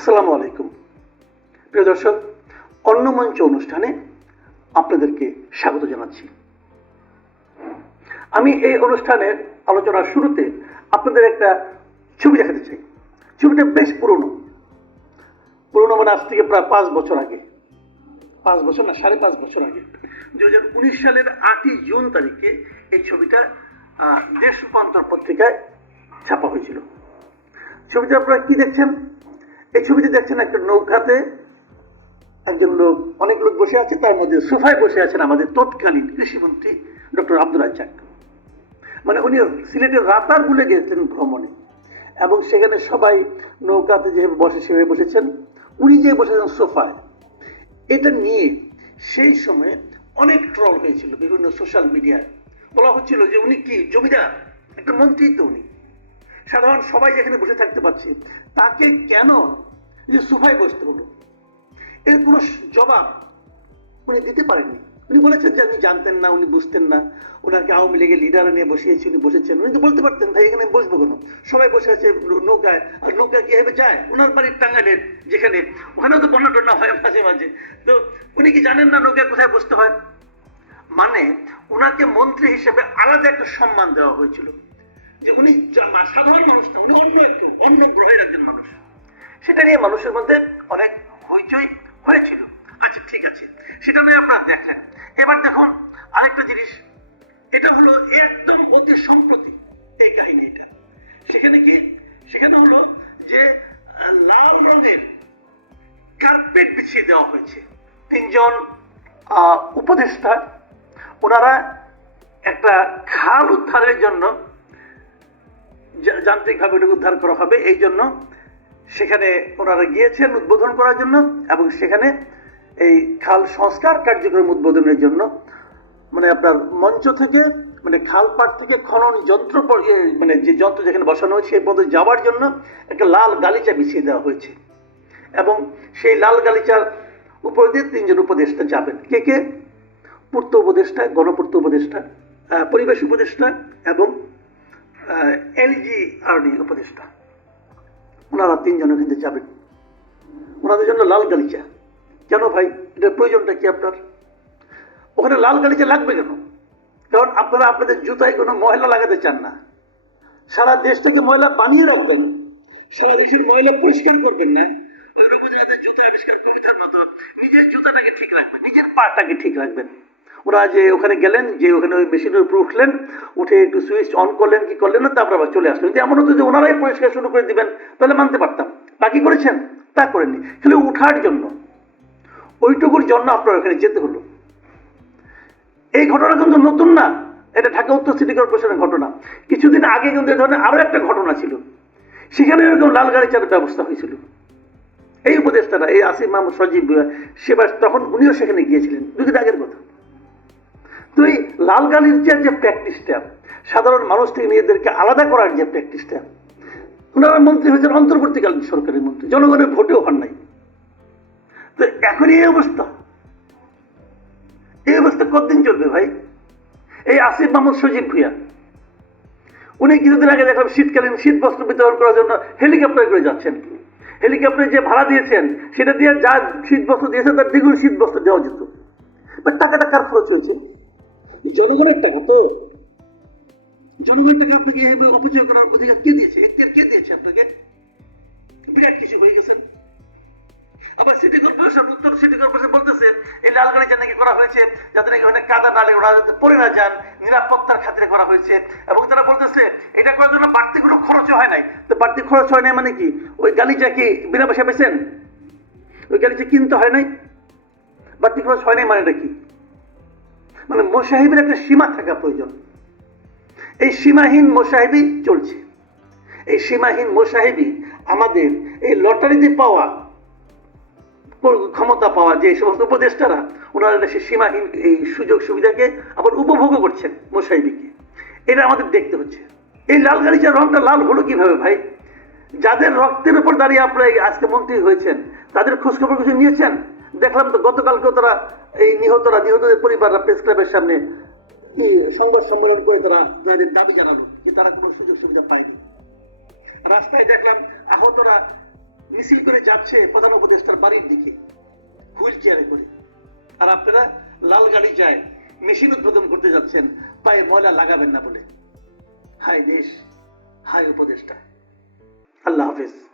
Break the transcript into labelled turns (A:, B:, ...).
A: আসসালামু আলাইকুম। প্রিয় দর্শক অন্নমঞ্চ অনুষ্ঠানে আপনাদেরকে স্বাগত জানাচ্ছি। আমি এই অনুষ্ঠানের আলোচনার শুরুতে আপনাদের একটা ছবি দেখাতে চাই। ছবিটা বেশ পুরনো। পুরনো মানে আজ থেকে প্রায় পাঁচ বছর আগে। পাঁচ বছর না, সাড়ে পাঁচ বছর আগে। দু হাজার উনিশ সালের আটই জুন তারিখে এই ছবিটা দেশ রূপান্তর পত্রিকায় ছাপা হয়েছিল। ছবিটা আপনারা কি দেখছেন? এই ছবিতে দেখছেন একটা নৌকাতে একজন লোক, অনেক লোক বসে আছে, তার মধ্যে সোফায় বসে আছেন আমাদের তৎকালীন কৃষিমন্ত্রী ডক্টর আব্দুল রাজ্জাক। মানে উনি সিলেটের রাতার বলে গিয়েছিলেন ভ্রমণে। এবং সেখানে সবাই নৌকাতে যেভাবে বসে সেভাবে বসেছেন, উনি যে বসেছেন সোফায়, এটা নিয়ে সেই সময়ে অনেক ট্রল হয়েছিল বিভিন্ন সোশ্যাল মিডিয়ায় বলা হচ্ছিল যে উনি কি জমিদার? একটা মন্ত্রী তো উনি। সাধারণ সবাই যেখানে বসে থাকতে পারছে তাকে কেন যে সোফায় বসতে হলো? এর কোনো জবাব উনি দিতে পারেননি। উনি বলেছেন যে আপনি জানতেন না, উনি বুঝতেন না। ওনাকে আওয়ামী লীগের লিডার নিয়ে বসিয়েছে, উনি বসেছেন। উনি তো বলতে পারতেন, ভাই, এখানে বসবো কেন? সবাই বসে আছে নৌকায়, আর নৌকা কীভাবে যায়? ওনার বাড়ির টাঙ্গালের যেখানে, ওখানেও তো বন্যা টন্যা হয় মাঝে মাঝে। তো উনি কি জানেন না নৌকায় কোথায় বসতে হয়? মানে ওনাকে মন্ত্রী হিসেবে আলাদা একটা সম্মান দেওয়া হয়েছিল। যে উনি সাধারণ মানুষ না, উনি অন্য একটু অন্য গ্রহের মানুষের মধ্যে অনেক হইচই হয়েছিল। আচ্ছা ঠিক আছে। সেটা নয় আপনারা দেখলেন। এবার দেখুন, আরেকটা জিনিস। এটা হলো একদম অতি সম্প্রতি এই কাহিনী এটা। সেখানে কি? সেখানে হলো যে, লাল রঙের কার্পেট বিছিয়ে দেওয়া হয়েছে। তিনজন উপদেষ্টা, ওনারা একটা খাল উদ্ধারের জন্য যান্ত্রিকভাবে ওটাকে উদ্ধার করা হবে। এই জন্য সেখানে ওনারা গিয়েছেন উদ্বোধন করার জন্য এবং সেখানে এই খাল সংস্কার কার্যক্রম উদ্বোধনের জন্য মানে আপনার মঞ্চ থেকে মানে খাল পাট থেকে খনন যন্ত্র মানে যে যন্ত্র যেখানে বসানো হয়েছে, সেই পর্যন্ত যাওয়ার জন্য একটা লাল গালিচা বিছিয়ে দেওয়া হয়েছে। এবং সেই লাল গালিচার উপর দিয়ে তিনজন উপদেষ্টা যাবেন। কে কে? পূর্ত উপদেষ্টা, গণপূর্ত উপদেষ্টা পরিবেশ উপদেষ্টা এবং এলজি আরডি উপদেষ্টা। ওনারা তিনজন ওখানে যাবেন। ওনাদের জন্য লাল গালিচা। কেন ভাই? এটার প্রয়োজনটা কি আপনার? ওখানে লাল গালিচা লাগবে কেন? কারণ আপনারা আপনাদের জুতায় কোনো ময়লা লাগাতে চান না। সারা দেশটাকে ময়লা বানিয়ে রাখবেন। সারা দেশের ময়লা পরিষ্কার করবেন না। জুতা আবিষ্কার কবিতার মতো নিজের জুতাটাকে ঠিক রাখবেন, নিজের পাটাকে ঠিক রাখবেন। ওরা যে ওখানে গেলেন, যে ওখানে ওই মেশিনের উপর উঠলেন, উঠে একটু সুইচ অন করলেন, কি করলেন না তারপর আবার চলে আসলেন যদি এমন হতো যে ওনারাই পরিষ্কার শুরু করে দিবেন, তাহলে মানতে পারতাম। বাকি করেছেন? তা করেননি। খালি উঠার জন্য। ওইটুকুর জন্য আপনার ওখানে যেতে হলো। এই ঘটনা কিন্তু নতুন না। এটা ঢাকা উত্তর সিটি কর্পোরেশনের ঘটনা। কিছুদিন আগে কিন্তু এই ধরনের আরও একটা ঘটনা ছিল। সেখানে এরকম লাল গাড়ি চালার ব্যবস্থা হয়েছিল। এই উপদেষ্টারা, এই আসিফ মাহমুদ সজীব সেবার তখন উনিও সেখানে গিয়েছিলেন। দুদিন আগের কথা। তো এই লাল গালির যে প্র্যাকটিসটা সাধারণ মানুষ থেকে নিজেদেরকে আলাদা করার যে প্র্যাকটিসটা ওনারা মন্ত্রী হয়েছেন অন্তর্বর্তীকালীন সরকারের মন্ত্রী, জনগণের ভোটেও হন নাই। তো এখন এই অবস্থা। এই অবস্থা কতদিন চলবে ভাই? এই আসিফ মাহমুদ সজীব ভুইয়া, উনি কিছুদিন আগে দেখলাম শীতকালীন শীত বস্ত্র বিতরণ করার জন্য হেলিকপ্টার করে যাচ্ছেন। হেলিকপ্টারে যে ভাড়া দিয়েছেন, সেটা দিয়ে যা শীত বস্ত্র দিয়েছেন তার দ্বিগুণ শীত বস্ত্র দেওয়া যেত। টাকাটা কার খরচ হয়েছে? জনগণের টাকা তো। জনগণের টাকা আপনাকে অপচয় করার অধিকার কে দিয়েছে? এখতিয়ার কে দিয়েছে আপনাকে? বিরাট কিছু হয়ে গেছেন আবার সিটি কর্পোরেশন উত্তর সিটি কর্পোরেশন বলতেছে, এই লাল গাড়িটা নাকি করা হয়েছে, যাতে নাকি অনেক কাদা নালে ওরা যাতে পড়ে না যান, নিরাপত্তার খাতিরে করা হয়েছে। এবং তারা বলতেছে, এটা করার জন্য বাড়তি কোনো খরচ হয় নাই। তো বাড়তি খরচ হয় নাই মানে কি? ওই গালিটা কি বিনা পয়সা পেয়েছেন ওই গালিটা কিনতে হয় নাই? বাড়তি খরচ হয় নাই মানেটা কি মানে মোসাহিবের একটা সীমা থাকা প্রয়োজন। এই সীমাহীন মোসাহিবই চলছে। এই সীমাহীন মোসাহিবই আমাদের এই লটারিতে পাওয়া, ক্ষমতা পাওয়া যে সমস্ত উপদেষ্টারা, ওনারা সে সীমাহীন এই সুযোগ সুবিধাকে আবার উপভোগও করছেন মোসাইবিকে এটা আমাদের দেখতে হচ্ছে। এই লাল গালিচার রংটা লাল হলো কীভাবে ভাই? যাদের রক্তের উপর দাঁড়িয়ে আপনারা আজকে মন্ত্রী হয়েছেন, তাদের খোঁজখবর কিছু নিয়েছেন? দেখলাম তো গতকালকেও তারা এই নিহতরা, নিহতদের পরিবাররা প্রেস ক্লাবের সামনে সংবাদ সম্মেলন করে তারা তাদের দাবি জানালো যে তারা কোনো সুযোগ সুবিধা পায়নি। রাস্তায় দেখলাম আহতরা মিছিল করে যাচ্ছে প্রধান উপদেষ্টার বাড়ির দিকে, হুইল চেয়ারে করে। আর আপনারা লাল গাড়ি যায়, মেশিন উদ্বোধন করতে যাচ্ছেন, পায়ে ময়লা লাগাবেন না বলে। হাই দেশ হাই উপদেষ্টা। আল্লাহ হাফেজ।